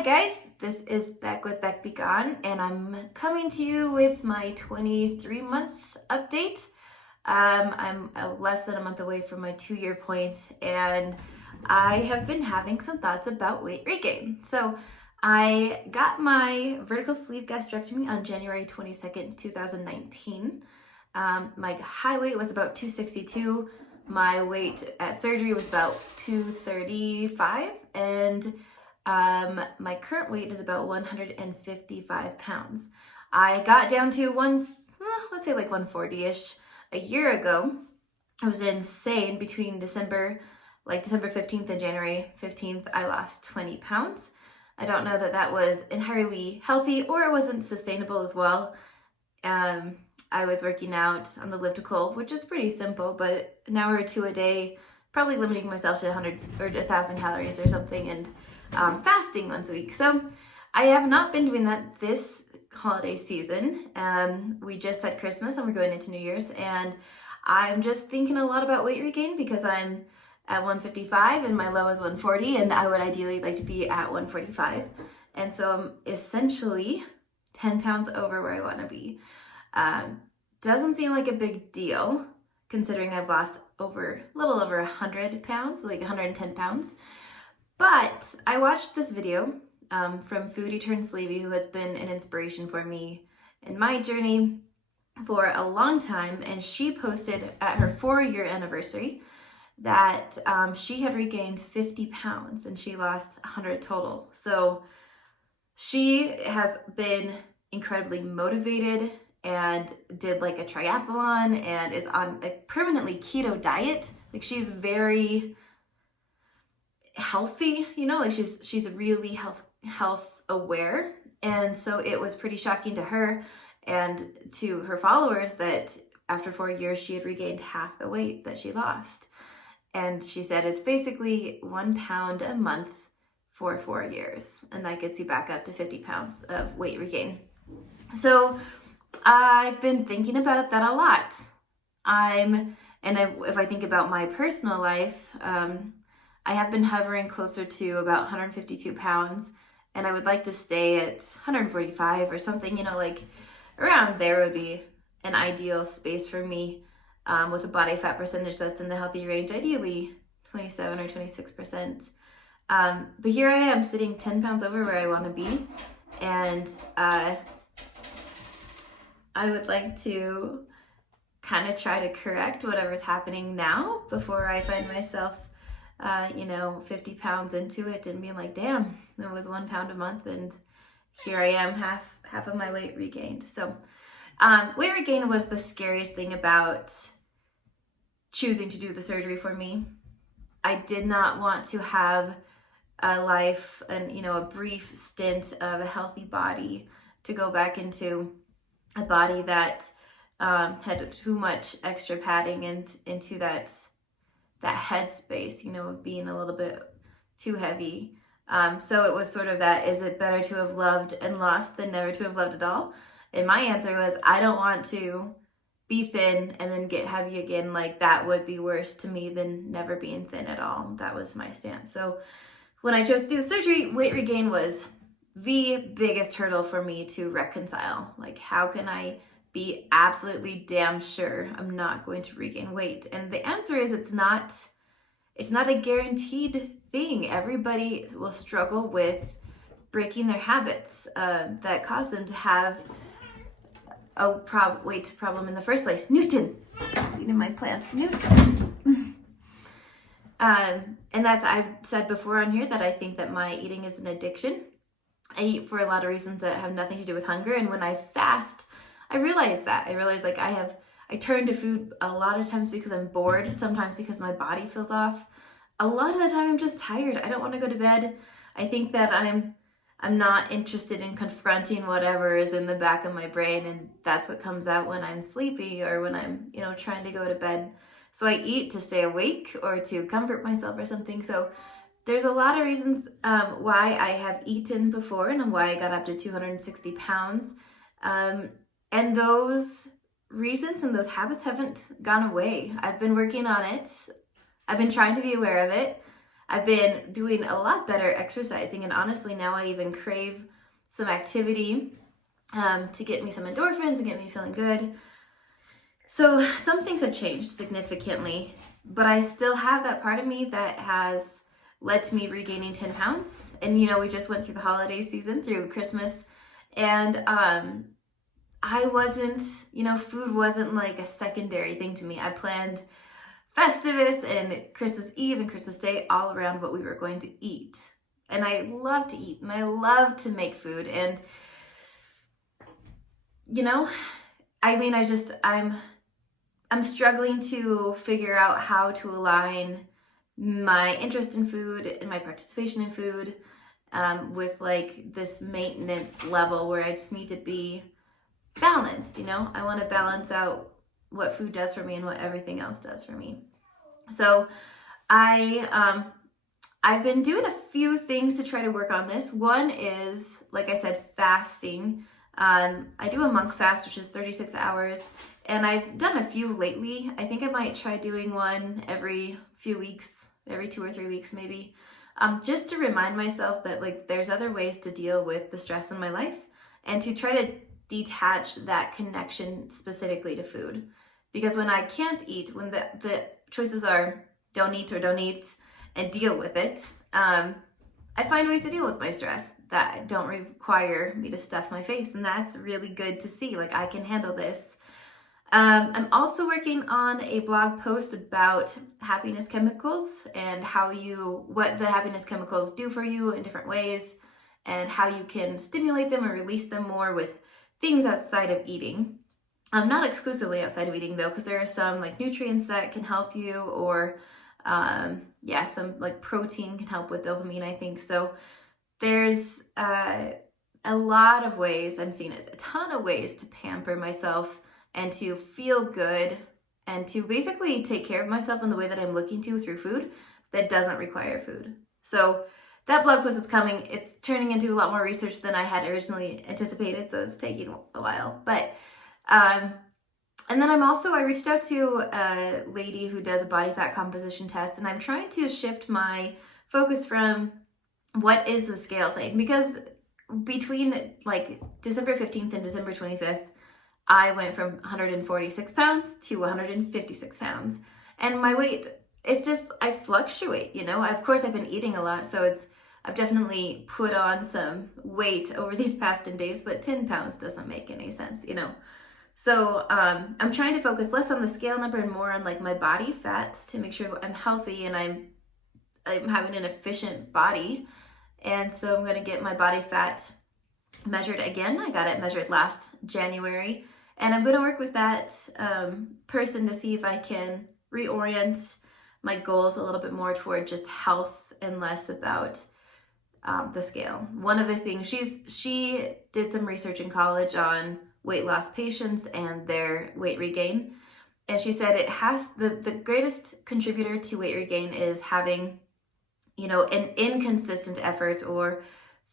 Hi guys, this is Beck with Beck Be Gone, and I'm coming to you with my 23-month update. I'm less than a month away from my 2-year point, and I have been having some thoughts about weight regain. So I got my vertical sleeve gastrectomy on January 22nd, 2019. My high weight was about 262. My weight at surgery was about 235, and my current weight is about 155 pounds. I got down to let's say like 140-ish a year ago. It was insane. Between December 15th and January 15th, I lost 20 pounds. I don't know that that was entirely healthy or it wasn't sustainable as well. I was working out on the elliptical, which is pretty simple, but an hour or two a day, probably limiting myself to 100 or 1,000 calories or something, and fasting once a week. So I have not been doing that this holiday season. We just had Christmas and we're going into New Year's, and I'm just thinking a lot about weight regain because I'm at 155 and my low is 140, and I would ideally like to be at 145. And so I'm essentially 10 pounds over where I want to be. Doesn't seem like a big deal considering I've lost a little over 100 pounds, like 110 pounds. But I watched this video from Foodie Turned Slavey, who has been an inspiration for me in my journey for a long time, and she posted at her 4-year anniversary that she had regained 50 pounds and she lost 100 total. So she has been incredibly motivated and did like a triathlon and is on a permanently keto diet. Like, she's very healthy, like she's really health aware. And so it was pretty shocking to her and to her followers that after 4 years she had regained half the weight that she lost. And she said it's basically 1 pound a month for 4 years, and that gets you back up to 50 pounds of weight regain. So I've been thinking about that a lot. If I think about my personal life, I have been hovering closer to about 152 pounds, and I would like to stay at 145 or something, like around there would be an ideal space for me, with a body fat percentage that's in the healthy range, ideally 27 or 26%. But here I am sitting 10 pounds over where I want to be, and I would like to kind of try to correct whatever's happening now before I find myself 50 pounds into it and being like, damn, it was 1 pound a month and here I am, half of my weight regained. So weight regain was the scariest thing about choosing to do the surgery for me. I did not want to have a life and a brief stint of a healthy body to go back into a body that had too much extra padding and into that headspace, of being a little bit too heavy. So it was sort of that, is it better to have loved and lost than never to have loved at all? And my answer was, I don't want to be thin and then get heavy again. Like, that would be worse to me than never being thin at all. That was my stance. So when I chose to do the surgery, weight regain was the biggest hurdle for me to reconcile. Like, how can I be absolutely damn sure I'm not going to regain weight? And the answer is it's not a guaranteed thing. Everybody will struggle with breaking their habits that cause them to have a weight problem in the first place. Newton, eating my plants. Newton. And I've said before on here that I think that my eating is an addiction. I eat for a lot of reasons that have nothing to do with hunger, and when I fast, I realize like I turn to food a lot of times because I'm bored, sometimes because my body feels off. A lot of the time I'm just tired. I don't want to go to bed. I think that I'm not interested in confronting whatever is in the back of my brain, and that's what comes out when I'm sleepy or when I'm, trying to go to bed. So I eat to stay awake or to comfort myself or something. So there's a lot of reasons why I have eaten before and why I got up to 260 pounds. And those reasons and those habits haven't gone away. I've been working on it. I've been trying to be aware of it. I've been doing a lot better exercising, and honestly now I even crave some activity to get me some endorphins and get me feeling good. So some things have changed significantly, but I still have that part of me that has led to me regaining 10 pounds. And we just went through the holiday season, through Christmas, and I wasn't, food wasn't like a secondary thing to me. I planned Festivus and Christmas Eve and Christmas Day all around what we were going to eat. And I love to eat and I love to make food. And, I'm struggling to figure out how to align my interest in food and my participation in food with like this maintenance level where I just need to be balanced. I want to balance out what food does for me and what everything else does for me. So I've been doing a few things to try to work on this. One is, like I said, fasting. I do a monk fast, which is 36 hours, and I've done a few lately. I think I might try doing one every few weeks, every 2 or 3 weeks maybe, just to remind myself that like there's other ways to deal with the stress in my life and to try to detach that connection specifically to food. Because when I can't eat, when the choices are don't eat or don't eat and deal with it, I find ways to deal with my stress that don't require me to stuff my face. And that's really good to see, like I can handle this. I'm also working on a blog post about happiness chemicals and what the happiness chemicals do for you in different ways and how you can stimulate them or release them more with things outside of eating. Not exclusively outside of eating though, because there are some like nutrients that can help you, or some like protein can help with dopamine, I think. So there's a lot of ways, I'm seeing it, a ton of ways to pamper myself and to feel good and to basically take care of myself in the way that I'm looking to through food that doesn't require food. So that blog post is coming. It's turning into a lot more research than I had originally anticipated, so it's taking a while. But and then I reached out to a lady who does a body fat composition test, and I'm trying to shift my focus from what is the scale saying, because between like December 15th and December 25th, I went from 146 pounds to 156 pounds. And my weight, it's just, I fluctuate, Of course, I've been eating a lot, so I've definitely put on some weight over these past 10 days, but 10 pounds doesn't make any sense, So I'm trying to focus less on the scale number and more on like my body fat to make sure I'm healthy and I'm having an efficient body. And so I'm going to get my body fat measured again. I got it measured last January, and I'm going to work with that person to see if I can reorient my goals a little bit more toward just health and less about the scale. One of the things, she did some research in college on weight loss patients and their weight regain, and she said it has the greatest contributor to weight regain is having an inconsistent effort or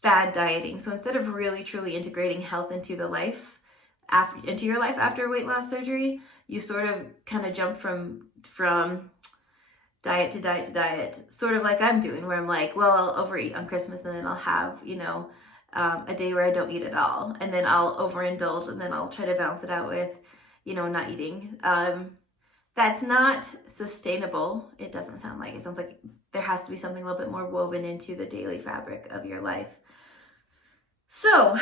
fad dieting. So instead of really truly integrating health into your life after weight loss surgery, you sort of kind of jump from diet to diet to diet, sort of like I'm doing, where I'm like, well, I'll overeat on Christmas and then I'll have a day where I don't eat at all, and then I'll overindulge, and then I'll try to balance it out with not eating. That's not sustainable. It doesn't sound like. It sounds like there has to be something a little bit more woven into the daily fabric of your life. So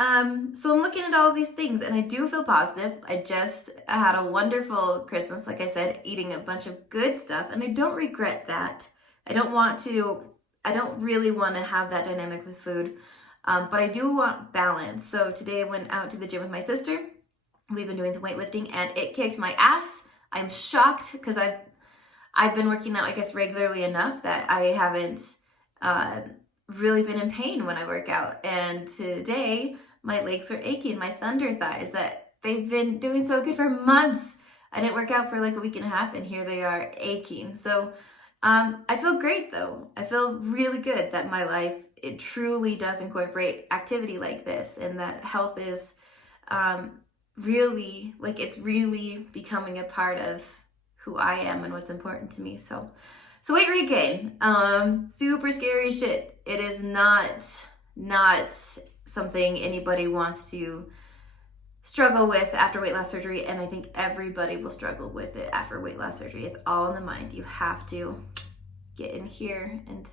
I'm looking at all of these things, and I do feel positive. I just had a wonderful Christmas, like I said, eating a bunch of good stuff, and I don't regret that. I don't really want to have that dynamic with food, but I do want balance. So today I went out to the gym with my sister. We've been doing some weightlifting, and it kicked my ass. I'm shocked because I've been working out, I guess, regularly enough that I haven't really been in pain when I work out. And today my legs are aching, my thunder thighs, that they've been doing so good for months. I didn't work out for like a week and a half, and here they are aching. So I feel great though. I feel really good that my life, it truly does incorporate activity like this, and that health is really, like, it's really becoming a part of who I am and what's important to me. So So weight regain, super scary shit. It is not something anybody wants to struggle with after weight loss surgery, and I think everybody will struggle with it after weight loss surgery. It's all in the mind. You have to get in here and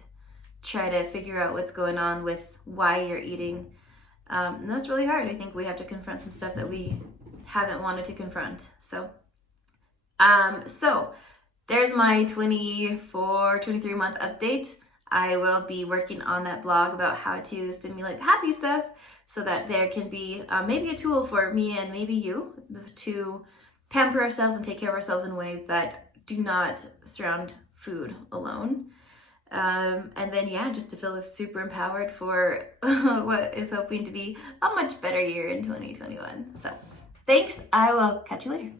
try to figure out what's going on with why you're eating. And that's really hard. I think we have to confront some stuff that we haven't wanted to confront. So there's my 23 month update. I will be working on that blog about how to stimulate the happy stuff so that there can be maybe a tool for me and maybe you to pamper ourselves and take care of ourselves in ways that do not surround food alone. And then, yeah, just to feel super empowered for what is hoping to be a much better year in 2021. So thanks. I will catch you later.